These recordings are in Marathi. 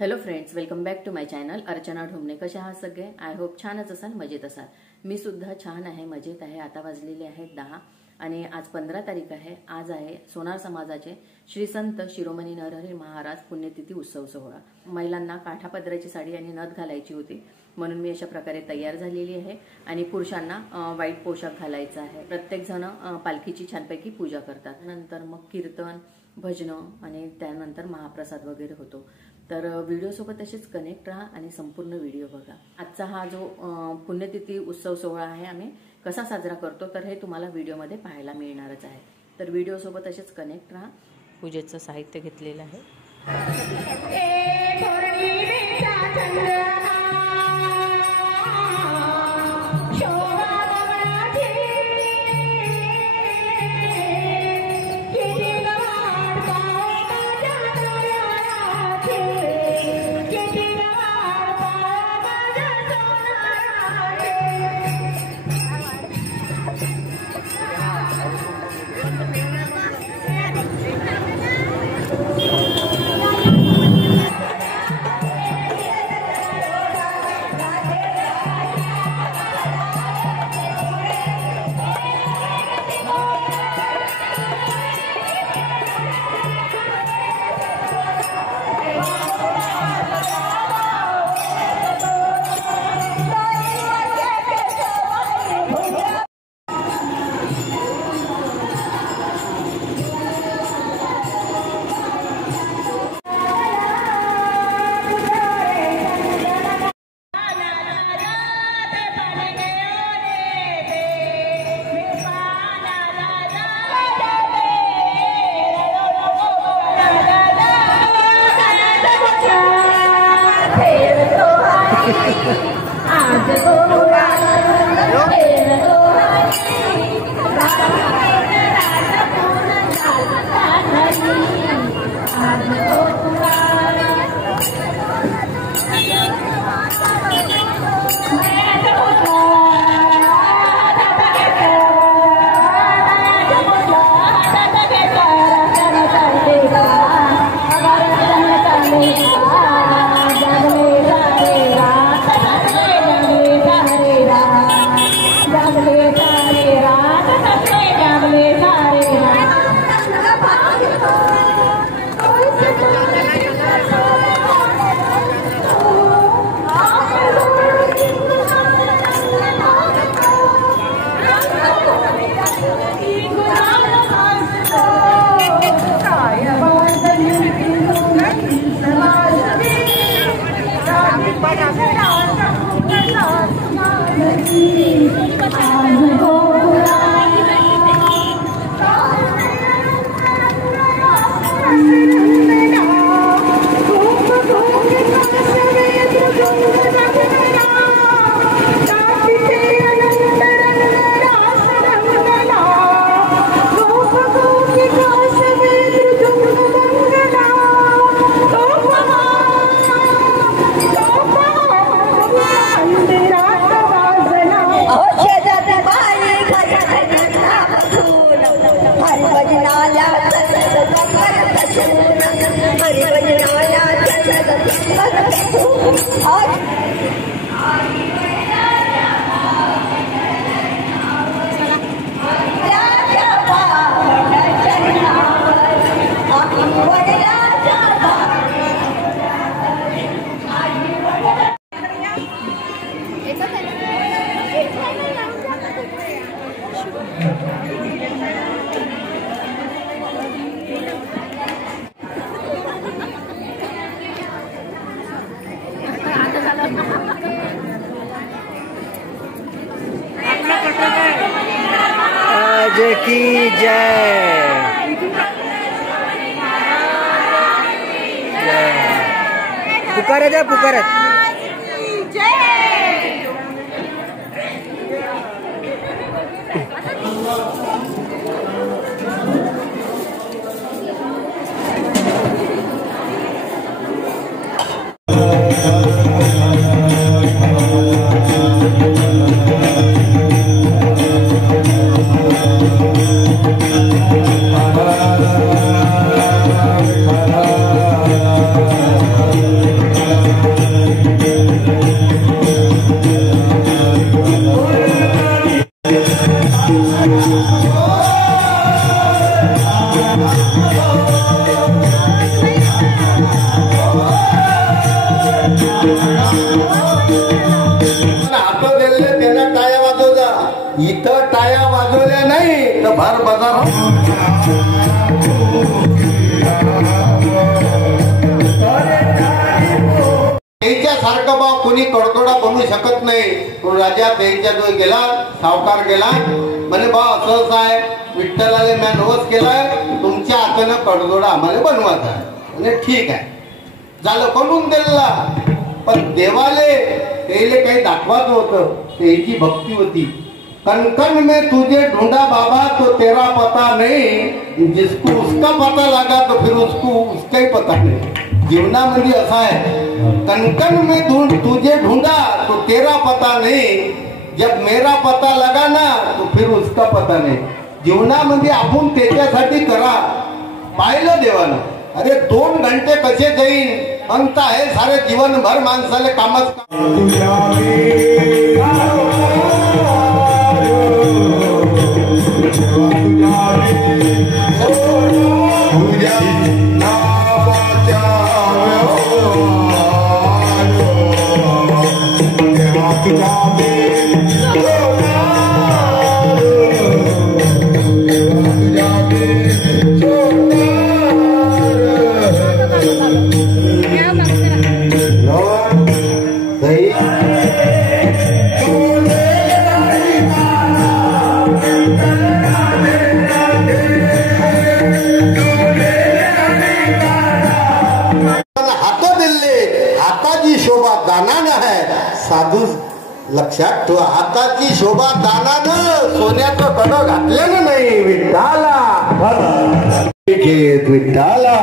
Hello friends, welcome back to my channel Archana Dhomane. कशा आहात सगळे? आय होप छानच असाल, मजेत असाल. मी सुद्धा छान आहे, मजेत आहे. आता वाजलेले आहेत 10 आणि आज 15 तारीख आहे. आज आहे सोनार समाजाचे श्री संत शिरोमणी नरहरी महाराज पुण्यतिथी उत्सव सोहळा. महिलांना काठापदराची साडी आणि नथ घालायची होती, म्हणून मी अशा प्रकारे तयार झालेली आहे. आणि पुरुषांना व्हाईट पोशाख घालायचा आहे. प्रत्येक जण पालखीची छानपैकी पूजा करतात. नंतर मग कीर्तन, भजन आणि त्यानंतर महाप्रसाद वगैरे होतो. तर व्हिडिओ सोबत असेच कनेक्ट राहा आणि संपूर्ण व्हिडिओ बघा. आजचा हा जो पुण्यतिथी उत्सव सोहळा आहे, आम्ही कसा साजरा करतो तर हे तुम्हाला व्हिडिओमध्ये पाहायला मिळणारच आहे. तर व्हिडिओ सोबत असेच कनेक्ट राहा. पूजेचं साहित्य घेतलेलं आहे. आज की जय. पुकारत आहे, पुकारत. हात दिले त्याला टाळ्या वाजवजा. इथं टाळ्या वाजवल्या नाही तर भार बाजार. सारखं बा कोणी कडकडा बनवू शकत नाही. तो राजा त्यांच्या जो गेला सावकार गेला म्हणे बा असं आहे विठ्ठलाले म्या नवस केलाय तुमच्या हातानं कडदोडा आम्हाला बनवायचा आहे. म्हणजे ठीक आहे झालं बनवून दिला. पण देवाले त्याला काही दाखवायचं होतं. त्याची भक्ती होती. कन कन में तुझे ढूंढा बाबा तो तेरा पता नहीं जिसको उसका पता लगा तो फिर उसको उसका ही पता नहीं. जीवनामध्ये असं आहे कनकन में तुझे ढूंढा तो तेरा पता नहीं जब मेरा पता लगा ना तो फिर उसका पता नहीं. जीवनामध्ये आपण त्याच्यासाठी करा. पाहिलं देवानं अरे 2 घंटे कसे जाईन अंत आहे सारे जीवनभर माणसाला कामच. हाताची शोभा दानानं आहे. साधू लक्षात ठेवा हाताची शोभा दानानं सोन्याचं कडं घातलेलं नाही. विठ्ठला विठ्ठला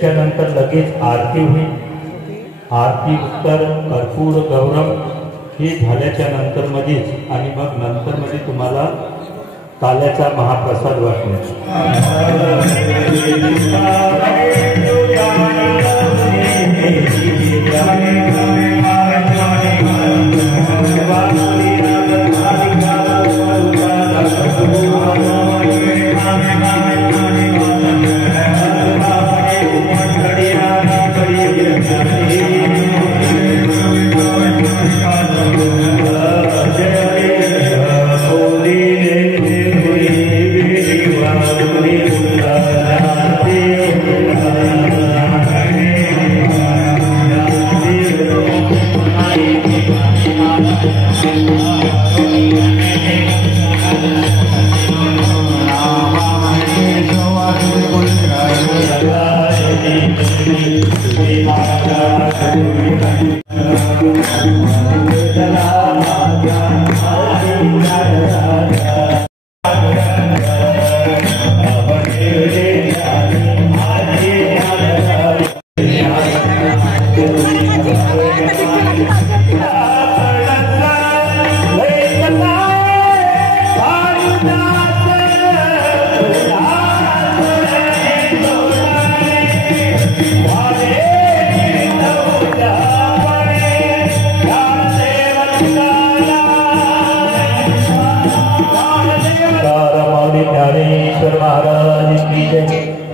त्यानंतर लगेच आरती होईल. आरती उत्तर कर्पूर गौरव हे झाल्याच्या नंतर मध्येच आणि मग नंतर मध्ये तुम्हाला काल्याचा महाप्रसाद वाटण्याचा.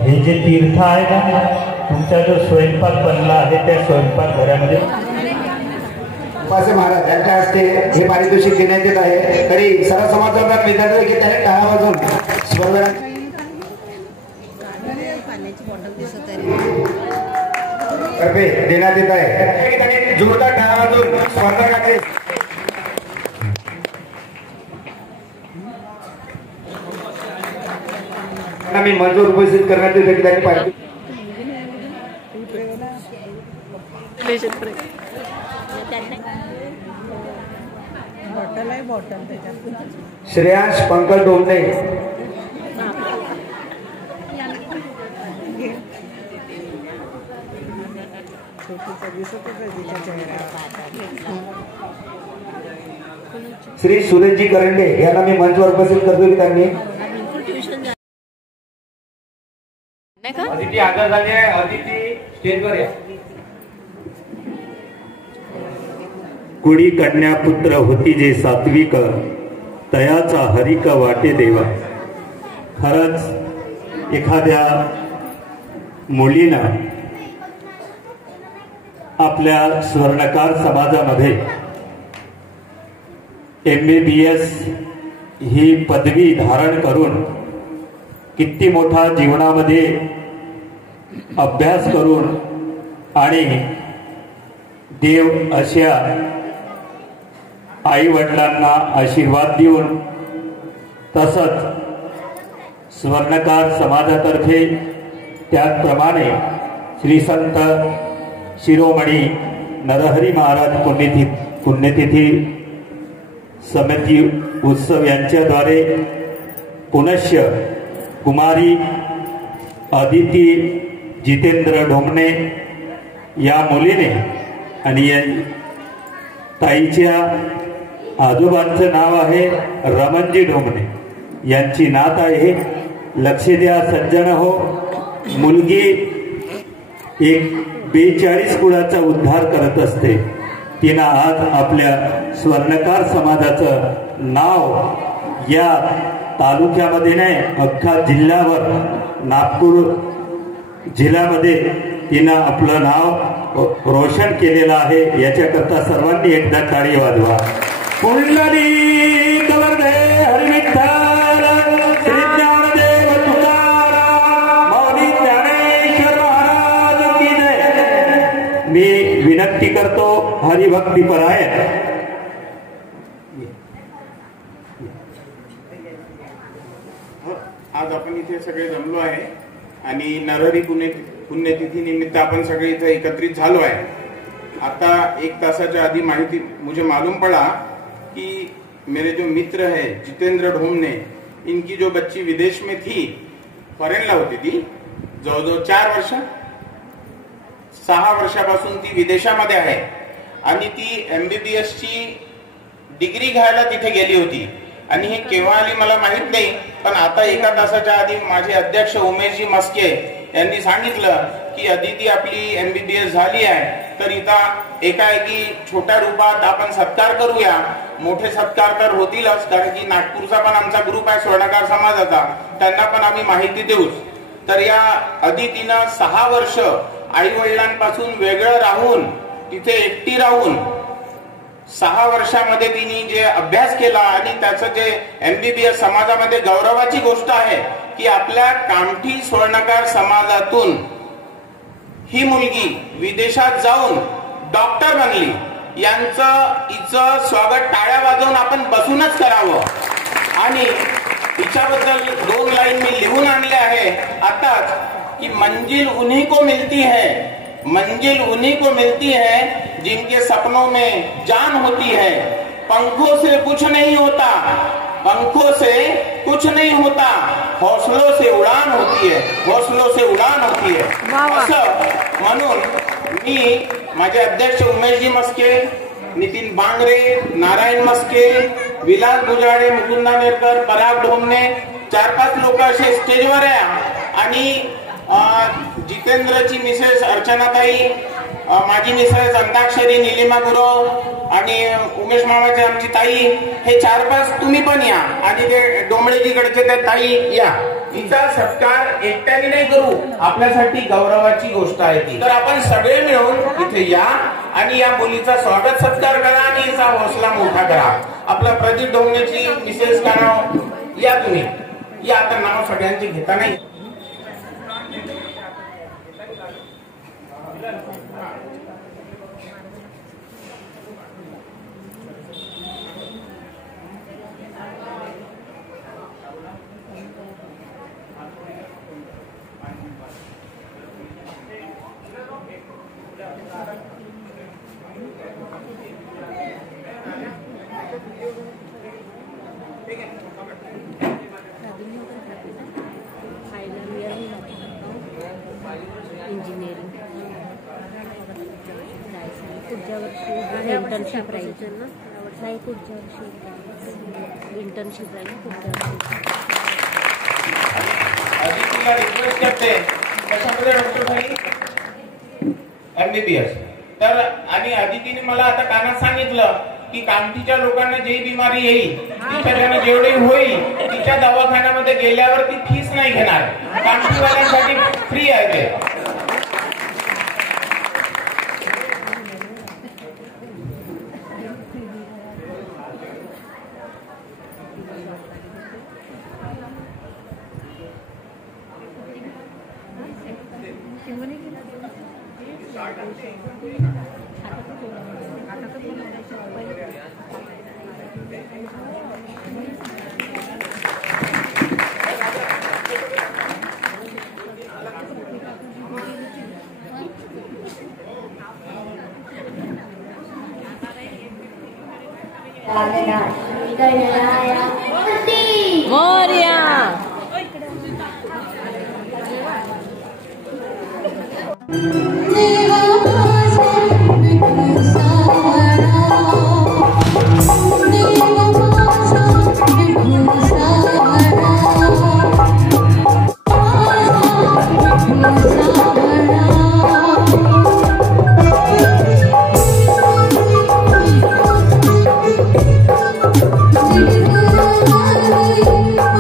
हे जे तीर्थ आहे ना तुमचा जो स्वयंपाक बनला आहे त्या स्वयंपाक घरामध्ये महाराज यांच्या हस्ते हे पारितोषिक देण्यात येत आहे. तरी सर्व समाजाला विद्यार्थी की त्याने टाळा वाजवून तर्फे देण्यात येत आहे. जोरदार टाळा वाजवून स्पर्धकांचे आम्ही मंजूर उपस्थित करण्यात येते. त्यांनी पाहिजे श्रेयांश पंकज डोंबले श्री सुरेशजी करंडे यांना मी मंचवर उपस्थित करतो की त्यांनी अदिती आदर झाली आहे. अदिती स्टेजवर या. कुडी कन्या पुत्र होती जे सात्विक, तयाचा हरिक वाटे देवा. खरंच एखाद्या मुलीनं आपल्या स्वर्णकार समाजामध्ये MBBS ही पदवी धारण करून किती मोठा जीवनामध्ये अभ्यास करून आणि देव अशा आई वडिलांना आशीर्वाद देऊन तसंच स्वर्णकार समाजातर्फे त्याचप्रमाणे श्री संत शिरोमणी नरहरी महाराज पुण्यतिथी समिती उत्सव यांच्याद्वारे पुनश्य कुमारी अदिती जितेंद्र ढोमणे या मुलीने आणि या ताईच्या आजोबांचं नाव आहे रमणजी ढोमणे यांची नात आहे. लक्ष द्या सज्जन हो, मुलगी एक 42 कुळाचा उद्धार करत असते. तिनं आज आपल्या स्वर्णकार समाजाचं नाव या तालुक्यामध्ये नाही अख्खा जिल्ह्यावर नागपूर जिल्ह्यामध्ये तिनं आपलं नाव रोशन केलेलं आहे. याच्याकरता सर्वांनी एकदा टाळी वाजवा. पुंडलिक वरदे हरिविठ्ठल श्री ज्ञानदेव तुकाराम मौली ज्ञानेश्वर महाराज की जय. मी विनंती करतो हरिभक्तीपरायण आज आपण इथे सगळे जमलो आहे आणि नरहरी पुण्यतिथी निमित्त आपण सगळे इथे एकत्रित झालो आहे. आता 1 तासाच्या आधी माहिती मुझे मालूम पड़ा कि मेरे जो मित्र है जितेंद्र ढोमने, इनकी जो बच्ची विदेश में थी, फॉरेनला होती ती जवळजवळ 4 वर्ष 6 वर्षापासून ती विदेशामध्ये आहे आणि ती MBBS ची डिग्री घ्यायला तिथे गेली होती. आणि हे केव्हा आली मला माहित नाही, पण आता 1 तासाच्या आधी माझे अध्यक्ष उमेशजी मस्के यांनी सांगितलं की अदिती आपली MBBS झाली आहे, तर इथं एकाएकी छोट्या रूपात आपण सत्कार करूया. मोठे सत्कार तर होतीलच, कारण की नागपूरचा पण आमचा ग्रुप आहे स्वर्णकार समाजाचा, त्यांना पण आम्ही माहिती देऊच. तर या अदितीनं 6 वर्ष आई वडिलांपासून वेगळं राहून तिथे एकटी राहून 6 वर्षामध्ये तिने जे अभ्यास केला आणि त्याचं जे MBBS समाजामध्ये गौरवाची गोष्ट आहे की आपल्या कामठी स्वर्णकार समाजातून ही मुलगी विदेशात जाऊन डॉक्टर बनली. हिचं स्वागत टाळ्या वाजवून आपण बसूनच करावं. आणि हिच्याबद्दल 2 लाईन मी लिहून आणले आहे आताच की मंजिल उन्हीं को मिलती है, मंजिल उन्हीं को मिलती है जिनके सपनों में जान होती है. पंखों से कुछ नहीं होता, पंखों से कुछ नहीं होता, हौसलों से उड़ान होती है, हौसलों से उड़ान होती है. असं म्हणून मी माझे अध्यक्ष उमेशजी मस्के, नितीन बांगरे, नारायण मस्के, विलास गुजाडे, मुकुंदा नेरकर, पराग ढोमणे 4-5 लोक असे स्टेजवर आहे. आणि जितेंद्रची मिसेस अर्चनाताई, माझी मिसेस अंताक्षरी निलिमा गुरव आणि उमेश मामाची आमची ताई, हे 4-5 तुम्ही पण या. आणि ते डोंबळेजीकडचे ते ताई या. हिचा सत्कार एकट्याने नाही करू, आपल्यासाठी गौरवाची गोष्ट आहे ती. तर आपण सगळे मिळून इथे या आणि या मुलीचा स्वागत सत्कार करा आणि हिचा हौसला मोठा करा. आपला प्रदीप ढोमणेची मिसेस का नाव या, तुम्ही या. आता नाव सगळ्यांची घेता नाही. इंजिनिअरिंग पुढच्या वर्षी इंटर्नशिप राहील नाही, पुढच्या वर्षी इंटर्नशिप राहील पुढच्या वर्षी. अदितीला रिक्वेस्ट करते कशामध्ये डॉक्टर साहेब? MBBS. तर आणि अदितीने मला आता कानात सांगितलं की कामठीच्या लोकांना जी बिमारी येईल तिच्याकडनं जेवढी होईल तिच्या दवाखान्यामध्ये गेल्यावर ती फीस नाही घेणार, कामठीवाल्यांसाठी फ्री आहे ते. मोरया. Oh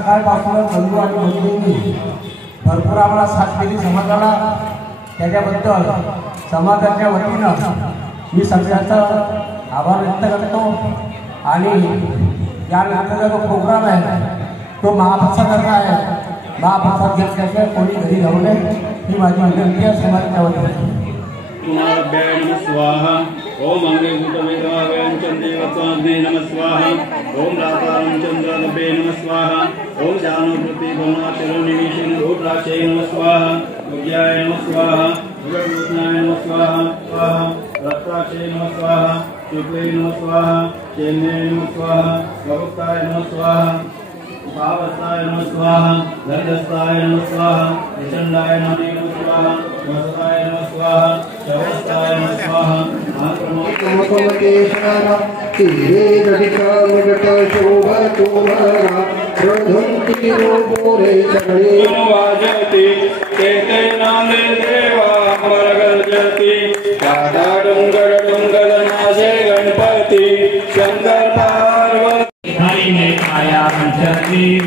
सकाळपासूनच बंधू आणि बंधूंनी भरपूर आम्हाला साथ दिली समाजाला. त्याच्याबद्दल समाजाच्या वतीनं मी सगळ्यांचा आभार व्यक्त करतो. आणि यानंतरचा जो प्रोग्राम आहे तो महाप्रसादाचा आहे. महाप्रसाद घेतल्याशिवाय कोणी घरी जाऊ नये ही माझी विनंती आहे समाजाच्या वतीने. पुनरभ्याय नमः स्वाहा. ओम अंगेभूतवेदाभ्यां चन्द्रेवत्वाग्ने नमः स्वाहा. ओम रातारं चन्द्रादभ्ये नमः स्वाहा. ओम जानोपृति भवनाचरणनिमीषेण रुद्राक्षे नमः स्वाहा. विद्याय नमः स्वाहा. भगवद्गीताय नमः स्वाहा. स्वाहा रक्ताक्षे नमः स्वाहा. शुक्ले नमः स्वाहा. चैन्ये नमः स्वाहा. भगवताय नमः स्वाहा. भावस्ताय नमः स्वाहा. ललितस्ताय नमः स्वाहा. प्रचण्डाय नमः स्वाहा. वसताय नमः स्वाहा. शवस्ताय नमः स्वाहा. वाजती केते नामे देवा अमरगर्जती काटा डोंगर डोंगर नाचे गणपती शंकर पार्वती. हरी ने आया पंचती न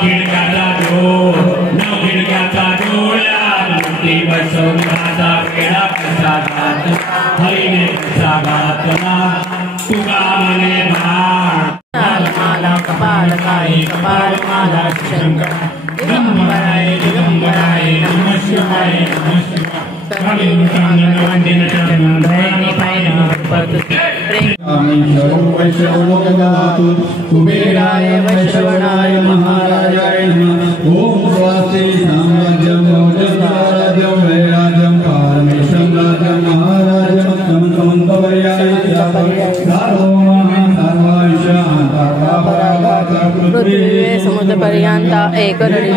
खिडक्याचा जोड्या मूर्ती बसवण्याचा वेळा प्रसादात हरीने प्रसादात तुगा मने माला कपाल काही कपाल माला शंकर दिगंबराय दिगंबराय नमः शिवाय नमः शिवाय. कुबेराय वैश्रवणाय महाराजाय नमः. ओम स्वास्ति साम्राज्यं राज्यं वैराज्यं पारमेशं राज्यं महाराजं समन्तमन्तवर्याय पृथ्वी समुद्रपर्यंत एक रडी.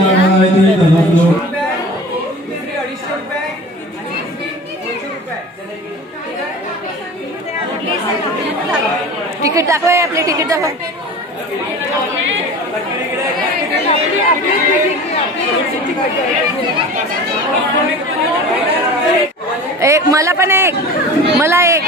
तिकीट दाखवा. आपली तिकीट दाखवा. एक मला पण एक. मला एक.